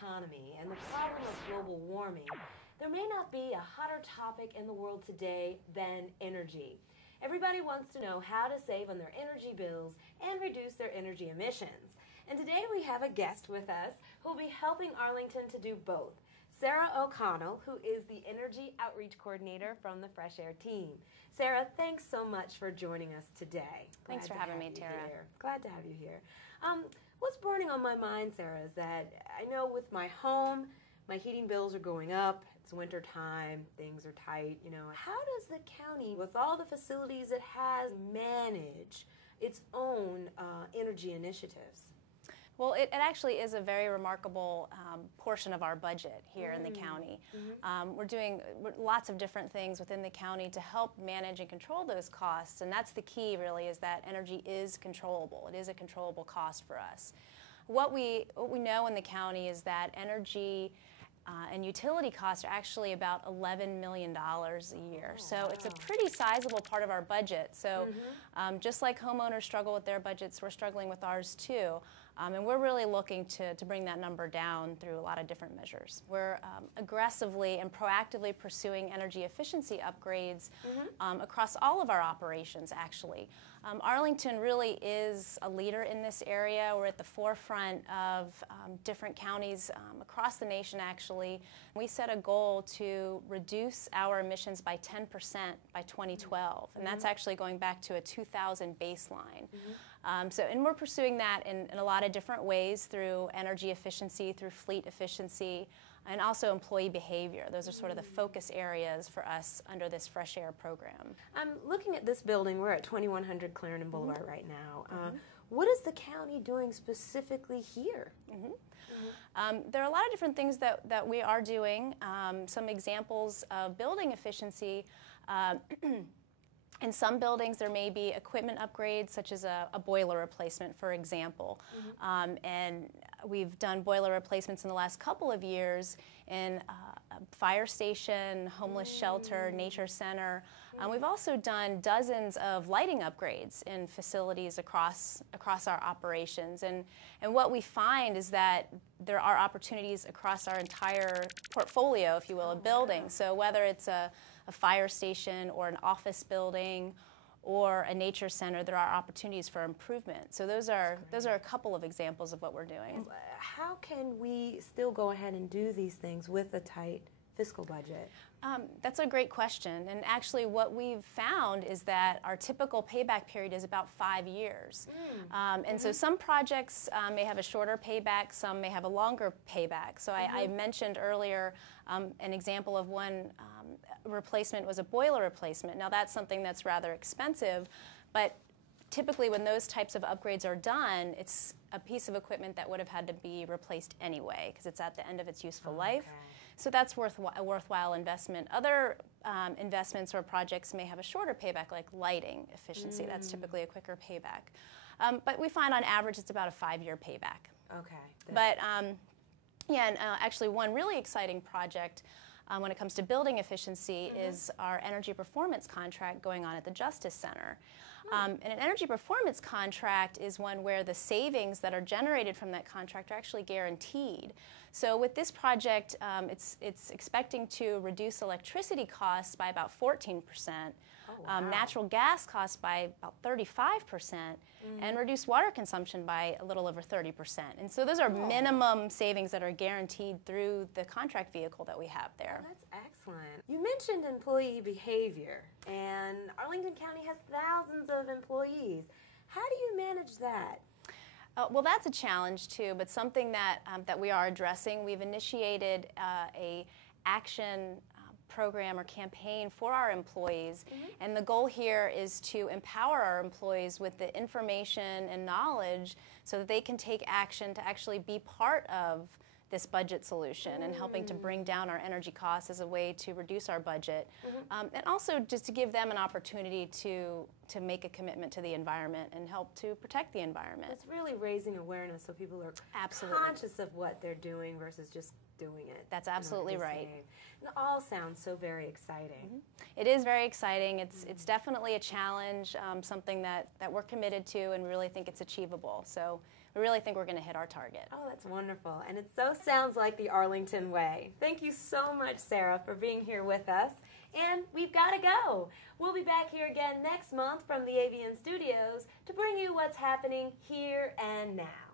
economy and the problem of global warming, there may not be a hotter topic in the world today than energy. Everybody wants to know how to save on their energy bills and reduce their energy emissions. And today we have a guest with us who will be helping Arlington to do both. Sarah O'Connell, who is the Energy Outreach Coordinator from the Fresh Air team. Sarah, thanks so much for joining us today. Thanks for having me, Tara. Glad to have you here. What's burning on my mind, Sarah, is that I know with my home, my heating bills are going up. It's winter time, things are tight, you know. How does the county, with all the facilities it has, manage its own energy initiatives? Well, it actually is a very remarkable portion of our budget here in the county. We're doing lots of different things within the county to help manage and control those costs, and that's the key really, is that energy is controllable. It is a controllable cost for us. What we know in the county is that energy and utility costs are actually about $11 million a year. So it's a pretty sizable part of our budget. So just like homeowners struggle with their budgets, we're struggling with ours too. And we're really looking to bring that number down through a lot of different measures. We're aggressively and proactively pursuing energy efficiency upgrades across all of our operations, actually. Arlington really is a leader in this area. We're at the forefront of different counties across the nation, actually. We set a goal to reduce our emissions by 10% by 2012, and that's actually going back to a 2000 baseline. And we're pursuing that in a lot of different ways, through energy efficiency, through fleet efficiency, and also employee behavior. Those are sort of the focus areas for us under this Fresh Air program. I'm looking at this building. We're at 2100 Clarendon Boulevard right now. What is the county doing specifically here? There are a lot of different things that we are doing. Some examples of building efficiency. In some buildings, there may be equipment upgrades, such as a boiler replacement, for example. And we've done boiler replacements in the last couple of years in a fire station, homeless shelter, nature center. We've also done dozens of lighting upgrades in facilities across our operations. And what we find is that there are opportunities across our entire portfolio, if you will, of buildings. So whether it's a fire station or an office building or a nature center, there are opportunities for improvement. So those are a couple of examples of what we're doing. How can we still go ahead and do these things with a tight fiscal budget? That's a great question. And actually what we've found is that our typical payback period is about 5 years. And so some projects may have a shorter payback, some may have a longer payback. So I mentioned earlier an example of one replacement was a boiler replacement. Now that's something that's rather expensive, but typically when those types of upgrades are done, it's a piece of equipment that would have had to be replaced anyway because it's at the end of its useful life. So that's a worthwhile investment. Other investments or projects may have a shorter payback, like lighting efficiency. That's typically a quicker payback. But we find on average it's about a 5-year payback. But actually one really exciting project when it comes to building efficiency is our energy performance contract going on at the Justice Center. And an energy performance contract is one where the savings that are generated from that contract are actually guaranteed. So with this project, it's expecting to reduce electricity costs by about 14%, natural gas costs by about 35%, and reduce water consumption by a little over 30%. And so those are minimum savings that are guaranteed through the contract vehicle that we have there. Oh, that's excellent. You mentioned employee behavior, and Arlington County has thousands of employees. How do you manage that? Well, that's a challenge too, but something that we are addressing. We've initiated a action program or campaign for our employees, and the goal here is to empower our employees with the information and knowledge so that they can take action to actually be part of this budget solution and helping to bring down our energy costs as a way to reduce our budget, and also just to give them an opportunity to make a commitment to the environment and help to protect the environment. It's really raising awareness so people are conscious of what they're doing versus just doing it. That's absolutely right. It all sounds so very exciting. It is very exciting. It's definitely a challenge, something that we're committed to and really think it's achievable. So we really think we're going to hit our target. Oh, that's wonderful. And it so sounds like the Arlington way. Thank you so much, Sarah, for being here with us. And we've got to go. We'll be back here again next month from the AVN Studios to bring you what's happening here and now.